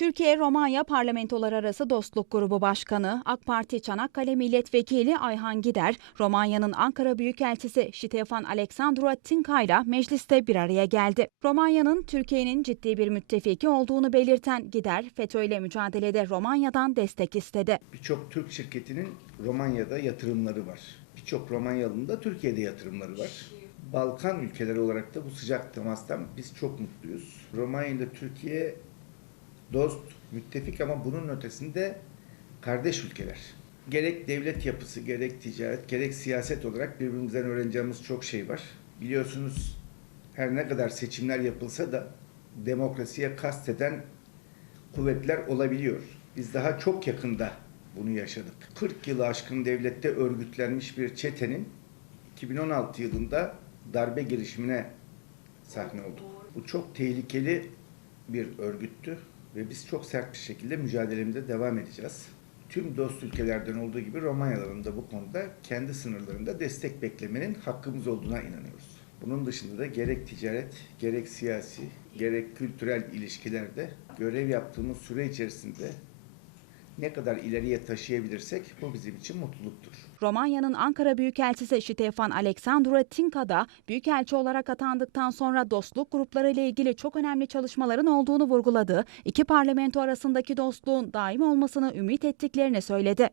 Türkiye-Romanya Parlamentolar Arası Dostluk Grubu Başkanı, AK Parti Çanakkale Milletvekili Ayhan Gider, Romanya'nın Ankara Büyükelçisi Ştefan Alexandru Tinkay'la mecliste bir araya geldi. Romanya'nın Türkiye'nin ciddi bir müttefiki olduğunu belirten Gider, FETÖ'yle mücadelede Romanya'dan destek istedi. Birçok Türk şirketinin Romanya'da yatırımları var. Birçok Romanyalı'nın da Türkiye'de yatırımları var. Balkan ülkeleri olarak da bu sıcak temastan biz çok mutluyuz. Romanya ile Türkiye dost, müttefik ama bunun ötesinde kardeş ülkeler. Gerek devlet yapısı, gerek ticaret, gerek siyaset olarak birbirimizden öğreneceğimiz çok şey var. Biliyorsunuz her ne kadar seçimler yapılsa da demokrasiye kasteden kuvvetler olabiliyor. Biz daha çok yakında bunu yaşadık. 40 yılı aşkın devlette örgütlenmiş bir çetenin 2016 yılında darbe girişimine sahne olduk. Bu çok tehlikeli bir örgüttü ve biz çok sert bir şekilde mücadelemize devam edeceğiz. Tüm dost ülkelerden olduğu gibi Romanyalıların da bu konuda kendi sınırlarında destek beklemenin hakkımız olduğuna inanıyoruz. Bunun dışında da gerek ticaret, gerek siyasi, gerek kültürel ilişkilerde görev yaptığımız süre içerisinde ne kadar ileriye taşıyabilirsek bu bizim için mutluluktur. Romanya'nın Ankara Büyükelçisi Ştefan Alexandru Tinka da Büyükelçi olarak atandıktan sonra dostluk grupları ile ilgili çok önemli çalışmaların olduğunu vurguladı. İki parlamento arasındaki dostluğun daim olmasını ümit ettiklerini söyledi.